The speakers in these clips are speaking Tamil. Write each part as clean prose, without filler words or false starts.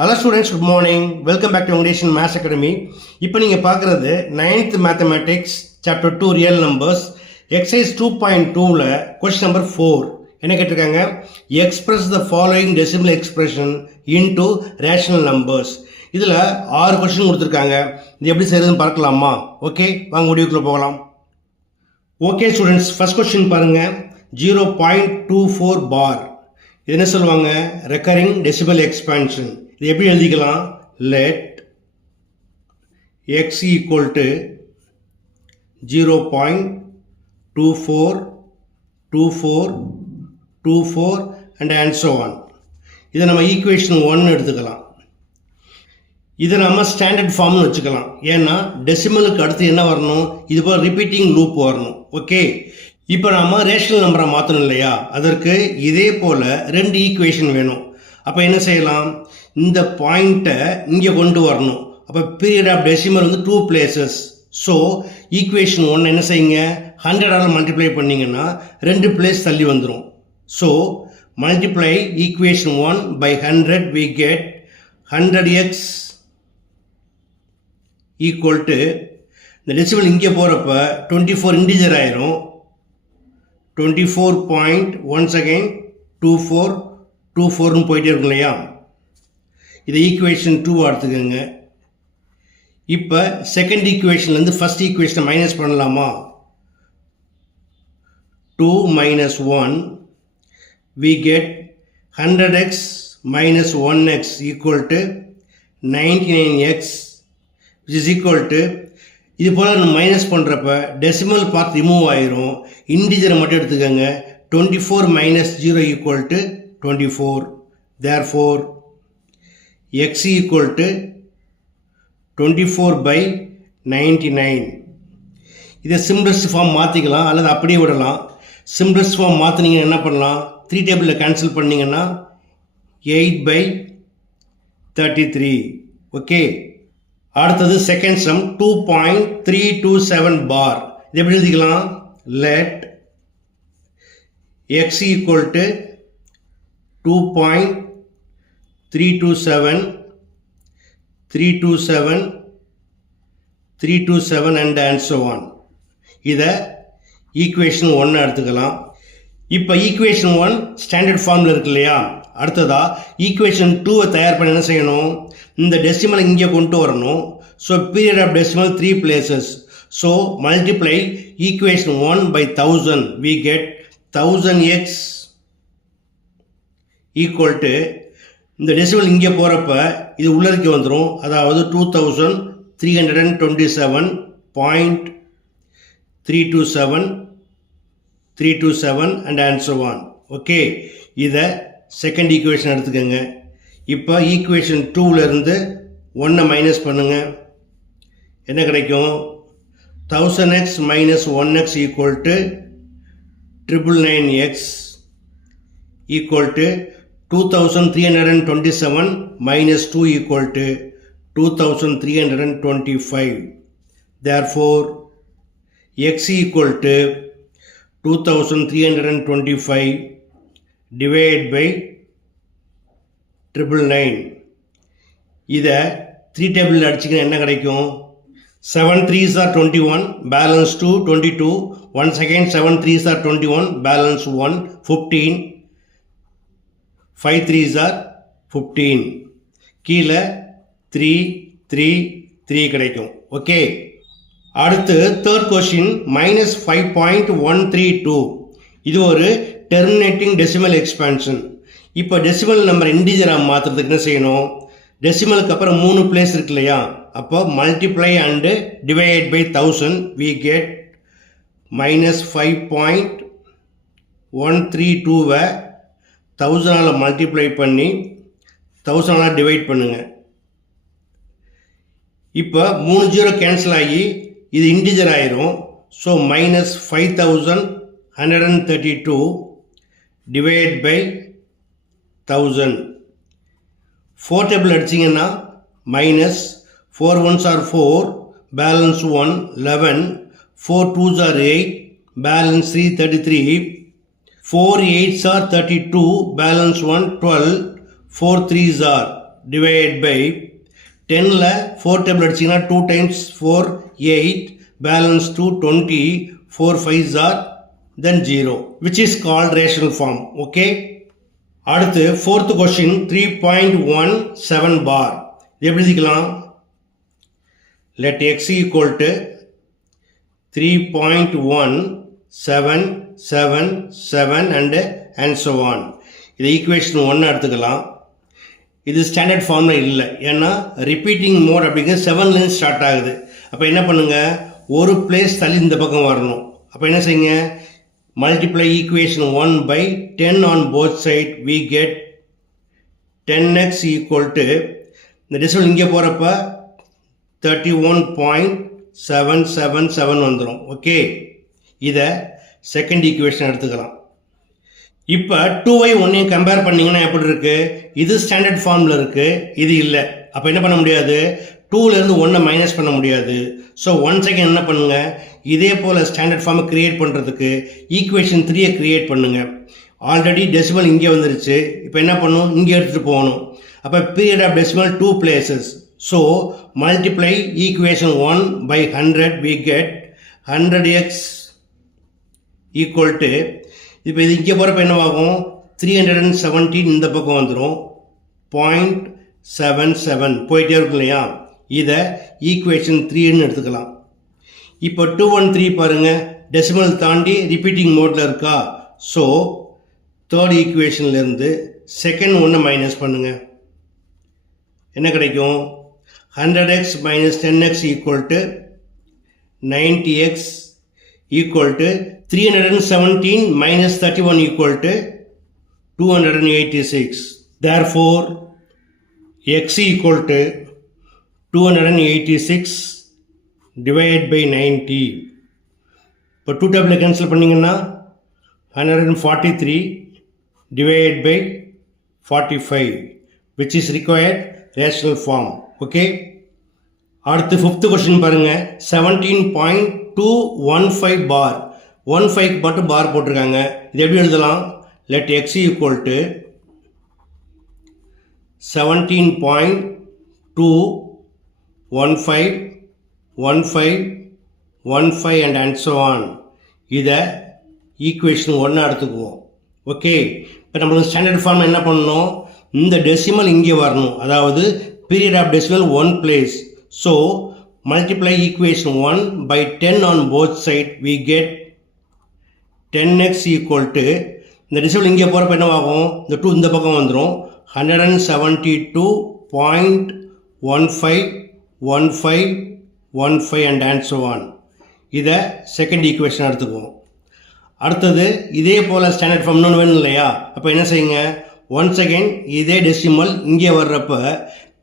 Hello students, good morning. Welcome back to Foundation Maths Academy. இப்போ நீங்கள் பார்க்குறது 9th Mathematics Chapter 2 Real Numbers Exercise 2.2ல Question number 4 என்ன கேட்டிருக்காங்க? Express the following decimal expression into rational numbers. இதில் 6 question கொடுத்துருக்காங்க. இது எப்படி செய்யறதுன்னு பார்க்கலாமா? ஓகே, வாங்க வீடியோக்குள்ள போகலாம். ஓகே ஸ்டூடெண்ட்ஸ், ஃபர்ஸ்ட் கொஸ்டின் பாருங்க. 0.24 பார். இது என்ன சொல்லுவாங்க? Recurring decimal expansion. இது எப்படி எழுதிக்கலாம்? Let x equal to 0.242424 and so on. இதை நம்ம ஈக்குவேஷன் 1 எடுத்துக்கலாம். இதை நம்ம ஸ்டாண்டர்ட் ஃபார்ம்னு வச்சுக்கலாம். ஏன்னா டெசிமலுக்கு அடுத்து என்ன வரணும்? இது போல் ரிப்பீட்டிங் லூப் வரணும். ஓகே, இப்போ நம்ம ரேஷனல் நம்பரை மாற்றணும் இல்லையா? அதற்கு இதே போல் 2 ஈக்குவேஷன் வேணும். அப்போ என்ன செய்யலாம்? இந்த பாயிண்ட்டை இங்கே கொண்டு வரணும். அப்போ பீரியட் ஆஃப் டெசிமல் வந்து 2 places. ஸோ ஈக்குவேஷன் 1 என்ன செய்யுங்க? 100ஆல் மல்டிப்ளை பண்ணிங்கன்னா 2 place தள்ளி வந்துடும். So multiply equation 1 by 100 we get 100x equal to இந்த டெசிமல் இங்கே போகிறப்ப 24 இன்டிஜர் ஆயிரும். 24.2424ன்னு போயிட்டே இருக்கும் இல்லையா? இதை ஈக்குவேஷன் 2 எடுத்துக்கோங்க. இப்போ செகண்ட் ஈக்குவேஷன்லேருந்து ஃபர்ஸ்ட் ஈக்குவேஷனை மைனஸ் பண்ணலாமா? 2 minus 1 we get 100x minus 1x equal to 99x which is equal to, இது போல் நம்ம மைனஸ் பண்ணுறப்ப டெசிமல் பார்ட் ரிமூவ் ஆயிரும். இன்டிஜரை மட்டும் எடுத்துக்கோங்க. 24 minus 0 equal to 24. Therefore x equal to 24 by 99. இதை சிம்பிளஸ்ட் ஃபார்ம் மாற்றிக்கலாம் அல்லது அப்படியே விடலாம். சிம்பிளஸ்ட் ஃபார்ம் மாற்றினீங்கன்னா என்ன பண்ணலாம்? 3 டேபிளில் கேன்சல் பண்ணிங்கன்னா 8 by 33. ஓகே, அடுத்தது செகண்ட் சம் 2.327 பார். இது எப்படி எழுதிக்கலாம்? Let x equal to 2.327 and so on. இதை ஈக்குவேஷன் 1 எடுத்துக்கலாம். இப்போ ஈக்குவேஷன் 1 ஸ்டாண்டர்ட் ஃபார்மில் இருக்கு இல்லையா? அடுத்ததா ஈக்குவேஷன் 2 தயார் பண்ண என்ன செய்யணும்? இந்த டெசிமல் இங்கே கொண்டு வரணும். So period of decimal 3 places. So multiply equation 1 by 1000 we get 1000x equal to இந்த டெசிமல் இங்கே போகிறப்ப இது உள்ளதுக்கு வந்துடும். அதாவது 2327.327 and so on. ஓகே, இதை செகண்ட் ஈக்குவேஷன் எடுத்துக்கோங்க. இப்போ ஈக்குவேஷன் 2லேருந்து 1 மைனஸ் பண்ணுங்க. என்ன கிடைக்கும்? 1000x minus 1x equal to 999x equal to 2327 minus 2 equal to 2325. Therefore x equal to 2325 divided by 999. இதை 3 டேபிளில் அடிச்சிங்கன்னா என்ன கிடைக்கும்? 7 3s are 21, balance 2 22. Once again 7 3s are 21, balance 1 15. 5 3s are 15. கீழே 3 3 3 கிடைக்கும். ஓகே, அடுத்து தேர்ட் கொஸ்டின் -5.132. இது ஒரு டெர்மினேட்டிங் டெசிமல் எக்ஸ்பான்ஷன். இப்போ டெசிமல் நம்பர் இன்டிஜராக மாற்றுறதுக்கு என்ன செய்யணும்? டெசிமலுக்கு அப்புறம் 3 place இருக்கு இல்லையா? அப்போ multiply and divide by 1000 we get -5.132வை 1000ஆல் மல்டிப்ளை பண்ணி 1000ஆல் டிவைட் பண்ணுங்க. இப்போ 3 0 கேன்சல் ஆகி இது இன்டிஜர் ஆயிரும். So -5132 divide by 1000. 4 டேபிள் அடிச்சிங்கன்னா minus 4 1s are 4, balance 1 11, 4 2s are 8, balance 3 33, 4 8s are 32, balance 1 12, 4 3s are. divided by 10ல 4 டேபிள் அடிச்சிங்கன்னா 2 times 4 8 balance 2 20 4 5s are then 0 which is called rational form. Okay, அடுத்து fourth question 3.17 bar. இது எப்படி எழுதிக்கலாம்? Let x equal to 3.1777 and so on. இது ஈக்குவேஷன் 1 எடுத்துக்கலாம். இது ஸ்டாண்டர்ட் ஃபார்மில் இல்லை, ஏன்னா ரிப்பீட்டிங் மோட் அப்படிங்கிறது 7லேருந்து ஸ்டார்ட் ஆகுது. அப்போ என்ன பண்ணுங்கள், ஒரு பிளேஸ் தள்ளி இந்த பக்கம் வரணும். அப்போ என்ன செய்யுங்க, multiply equation 1 by 10 on both side we get 10x equal to இந்த டெசிமல் இங்கே போகிறப்ப 31.777 வந்துடும். ஓகே, இதை செகண்ட் ஈக்குவேஷன் எடுத்துக்கலாம். இப்போ 2y 1ஐயும் கம்பேர் பண்ணிங்கன்னா எப்படி இருக்குது? இது ஸ்டாண்டர்ட் ஃபார்மில் இருக்குது, இது இல்லை. அப்போ என்ன பண்ண முடியாது, 2லேருந்து 1 மைனஸ் பண்ண முடியாது. ஸோ ஒன் செகண்ட் என்ன பண்ணுங்கள், இதே போல் ஸ்டாண்டர்ட் ஃபார்மை க்ரியேட் பண்ணுறதுக்கு ஈக்குவேஷன் 3ஐ க்ரியேட் பண்ணுங்கள். ஆல்ரெடி டெசிமல் இங்கே வந்துருச்சு, இப்போ என்ன பண்ணணும், இங்கே எடுத்துகிட்டு போகணும். அப்போ period of decimal 2 places. So multiply equation 1 by 100 we get 100x equal to, இப்போ இது இங்கே போகிறப்ப என்னவாகும், 317 இந்த பக்கம் வந்துடும், 0.77 போயிட்டே இருக்கும் இல்லையா. இதை ஈக்குவேஷன் 3ன்னு எடுத்துக்கலாம். இப்போ 213 பாருங்கள், டெசிமல் தாண்டி ரிப்பீட்டிங் மோடில் இருக்கா. ஸோ தேர்ட் ஈக்குவேஷன்லேருந்து செகண்ட் 1 மைனஸ் பண்ணுங்கள். என்ன கிடைக்கும், 100x minus 10x equal to 90x equal to 317 minus 31 equal to 286. Therefore, x equal to 286 divided by 90. இப்போ 2 டேபிள் கேன்சல் பண்ணிங்கன்னா 143 divided by 45 which is required rational form. Okay, அடுத்து ஃபிஃப்த் கொஸ்டின் பாருங்கள். 17.215 பார் 15 மட்டும் பார் போட்டிருக்காங்க. இது எப்படி எழுதலாம், let X equal to 17.215 and so on. இதை ஈக்குவேஷன் 1 எடுத்துக்குவோம். ஓகே, இப்போ நம்மளுக்கு ஸ்டாண்டர்ட் ஃபார்ம் என்ன பண்ணணும், இந்த டெசிமல் இங்கே வரணும், அதாவது period of decimal 1 place. So multiply equation 1 by 10 on both side we get 10x equal to, இந்த டெசிமல் இங்கே போகிறப்ப என்னவாகும், இந்த 2 இந்த பக்கம் வந்துடும், 172.1515 and so on. இதை செகண்ட் ஈக்குவேஷன் எடுத்துக்குவோம். அடுத்தது இதே போல் ஸ்டாண்டர்ட் ஃபார்ம் இன்னொன்று வேணும் இல்லையா. அப்போ என்ன செய்யுங்க, ஒன்ஸ் அகெயின் இதே டெசிமல் இங்கே வர்றப்ப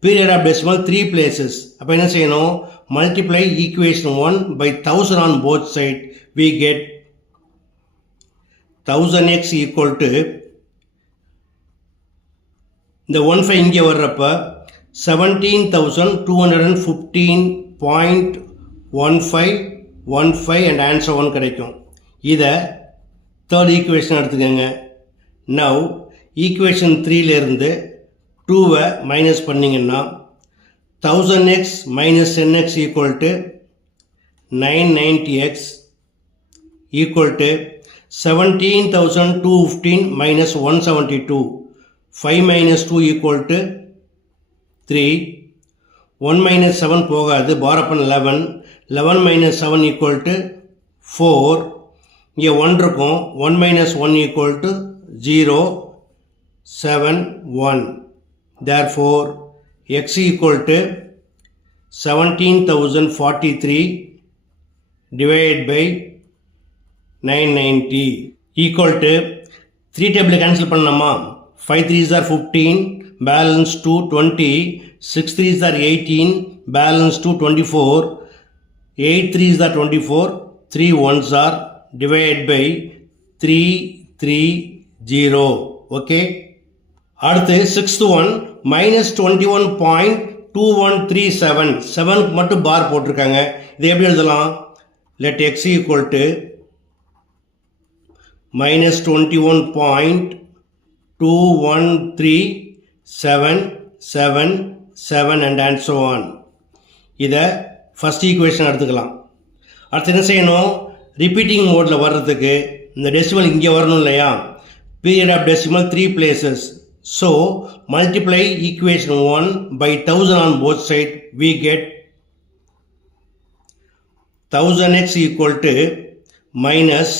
period of decimal 3 places. அப்போ என்ன செய்யணும், multiply equation 1 by 1000 on both side we get 1000x equal to, இந்த 15 இங்கே வர்றப்ப 17,215.15 and answer 1 கிடைக்கும். இதை தேர்ட் ஈக்குவேஷன் எடுத்துக்கோங்க. நவ் ஈக்குவேஷன் 3லேருந்து 2வை மைனஸ் பண்ணிங்கன்னா 1000x minus 10x equal to 990x equal to 17,215 minus 172. 5 minus 2 equal to 3. 1 minus 7 போகாது, bar upon 11. 11 minus 7 equal to 4. இங்கே 1 இருக்கும், 1 minus 1 equal to 0. 7 1. Therefore, x equal to 17,043 divided by 990 equal to 3 table cancel பண்ணலாமா. 5 3s are 15, balance 2 20, 6 3s are 18, balance 2 24, 8 3s are 24, 3 1s are divided by 330. Okay. அடுத்து சிக்ஸ்த் ஒன் minus 21.2137 7 மட்டும் பார் போட்டிருக்காங்க. இதை எப்படி எழுதலாம், let x equal to minus 21.2137 7, 7 and so on. இதை ஃபஸ்ட் ஈக்குவேஷன் எடுத்துக்கலாம். அடுத்து என்ன செய்யணும், ரிப்பீட்டிங் மோடில் வர்றதுக்கு இந்த டெசிமல் இங்கே வரணும் இல்லையா, period of decimal 3 places. So multiply equation 1 by 1000 on both sides, we get 1000x equal to minus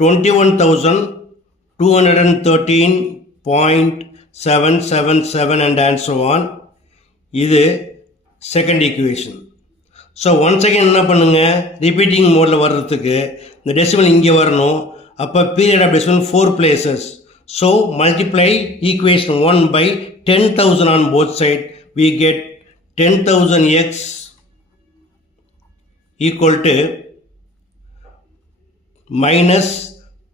21,213.777 and so on. இது second equation. So once again என்ன பண்ணுங்க, ரிப்பீட்டிங் மோடில் வர்றதுக்கு இந்த டெசிமல் இங்கே வரணும். அப்போ period of decimal 4 places. So multiply equation 1 by 10,000 on both sides, we get 10,000x equal to minus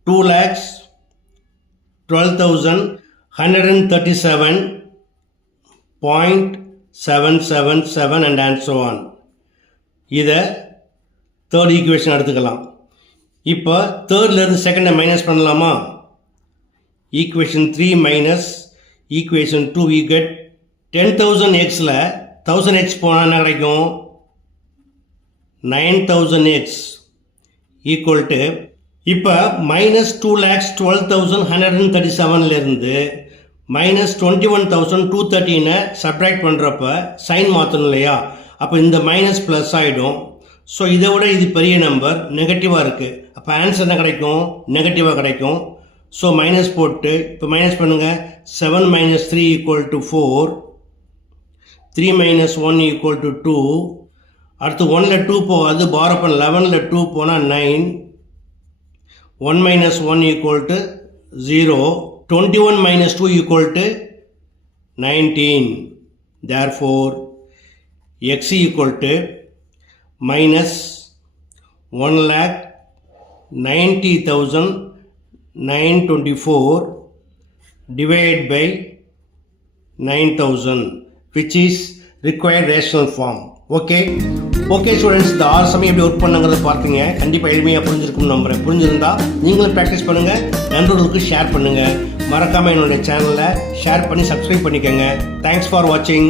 2,12,137.777 and so on. இதை தேர்ட் ஈக்குவேஷன் எடுத்துக்கலாம். இப்போ தேர்ட்லேருந்து செகண்டை மைனஸ் பண்ணலாமா, equation 3 minus equation 2, we get 10,000xல 1000x போனால் என்ன கிடைக்கும், 9,000x equal to, இப்போ மைனஸ் 2,12,137லேருந்து மைனஸ் 21,213 சப்ராக்ட் பண்ணுறப்ப சைன் மாற்றணும் இல்லையா, அப்போ இந்த மைனஸ் ப்ளஸ் ஆகிடும். ஸோ இதை விட இது பெரிய நம்பர் நெகட்டிவாக இருக்குது, அப்போ ஆன்சர் என்ன கிடைக்கும், நெகட்டிவாக கிடைக்கும். ஸோ மைனஸ் போட்டு இப்போ மைனஸ் பண்ணுங்கள், 7 minus 3 equal to 4, 3 minus 1 equal to 2. அடுத்து 1ல் 2 போகாது, பாரோ பண்ண 11ல் 2 போனால் 9, 1 minus 1 equal to 0, 21 minus 2 equal to 19. Therefore x equal to minus 1,90,924 divided by 9,000, which is required rational form. Okay students, இந்த 6 சமயம் எப்படி ஒர்க் பண்ணுங்கிறத பார்த்தீங்க. கண்டிப்பாக எளிமையாக புரிஞ்சிருக்கும்னு நம்புகிறேன். புரிஞ்சிருந்தா நீங்களும் ப்ராக்டிஸ் பண்ணுங்கள், நண்பர்களுக்கு ஷேர் பண்ணுங்கள். மறக்காமல் என்னுடைய சேனலை ஷேர் பண்ணி சப்ஸ்கிரைப் பண்ணிக்கோங்க. தேங்க்ஸ் ஃபார் வாட்சிங்.